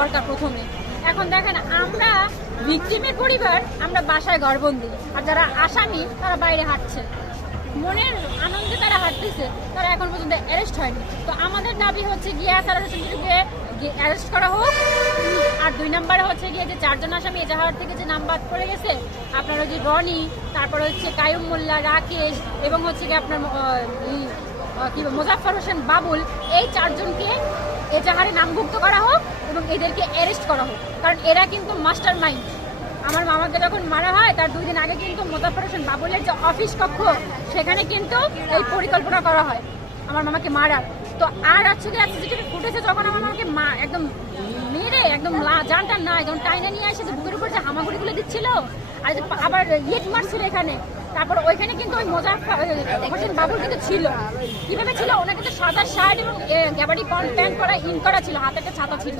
দরকার প্রথমে। এখন দেখেন, আমরা ভিকটিমের পরিবার, আমরা বাসায় ঘরবন্দি, আর যারা আসামি তারা বাইরে হাঁটছে, মনের আনন্দে তারা হাঁটতেছে, তারা এখন পর্যন্ত অ্যারেস্ট হয়নি। তো আমাদের দাবি হচ্ছে গিয়ে সারা হোসেনকে অ্যারেস্ট করা হোক। আর 2 নম্বরে হচ্ছে গিয়ে যে 4 জন আসামি এজাহার থেকে যে নাম বাদ পড়ে গেছে, আপনার ওই যে রনি, তারপর হচ্ছে কায়ুম মোল্লা, রাকেশ এবং হচ্ছে গিয়ে আপনার কি মোজাফফর হোসেন বাবুল, এই 4 জনকে এজাহারে নামভুক্ত করা হোক এবং এদেরকে অ্যারেস্ট করা হোক। কারণ এরা কিন্তু মাস্টার মাইন্ড। আমার মামাকে যখন মারা হয় তার 2 দিন আগে কিন্তু মোজাফফর হোসেন বাবুলের যে অফিস কক্ষ, সেখানে কিন্তু এই পরিকল্পনা করা হয় আমার মামাকে মারার। তো আর হচ্ছে যে সিসিটিভি ফুটেজে যখন আমার মামাকে একদম মেরে একদম জানটা না একদম টাইনা নিয়ে আসে, যে বুকের উপর যে হামাগুড়িগুলো দিচ্ছিল আর আবার ইট মারছিল এখানে, তারপর ওইখানে কিন্তু ওই মোজাফফর হোসেন বাবুল কিন্তু ছিল। কিভাবে ছিল? ওনার কিন্তু সাদা শার্ট এবং গ্যাবারি প্যান্ট করা ইন করা ছিল, হাতে একটা ছাতা ছিল।